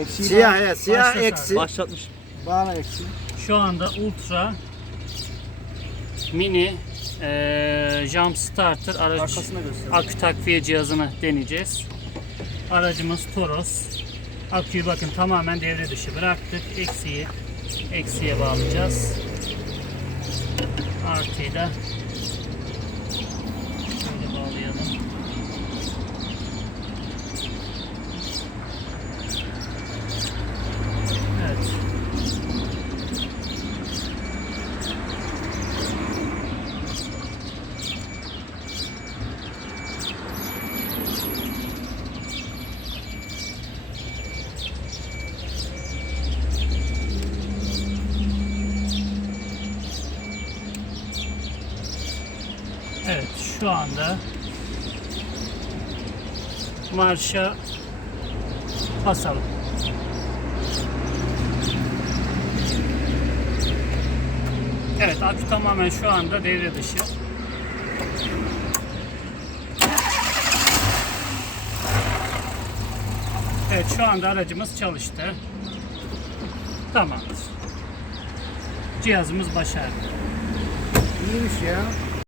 Eksiği Siyah evet siyah Başla eksi. Başlatmış. Bağla eksi. Şu anda Ultra Mini eee Jump Starter araç Arkasına göster. akü takviye cihazını deneyeceğiz. Aracımız Toros. Aküyü bakın tamamen devre dışı bıraktık. Eksiği eksiye bağlayacağız. Artıyı da Evet şu anda marşa basalım. Evet akü tamamen şu anda devre dışı. Evet şu anda aracımız çalıştı. Tamamdır. Cihazımız başarılı. İyiymiş ya.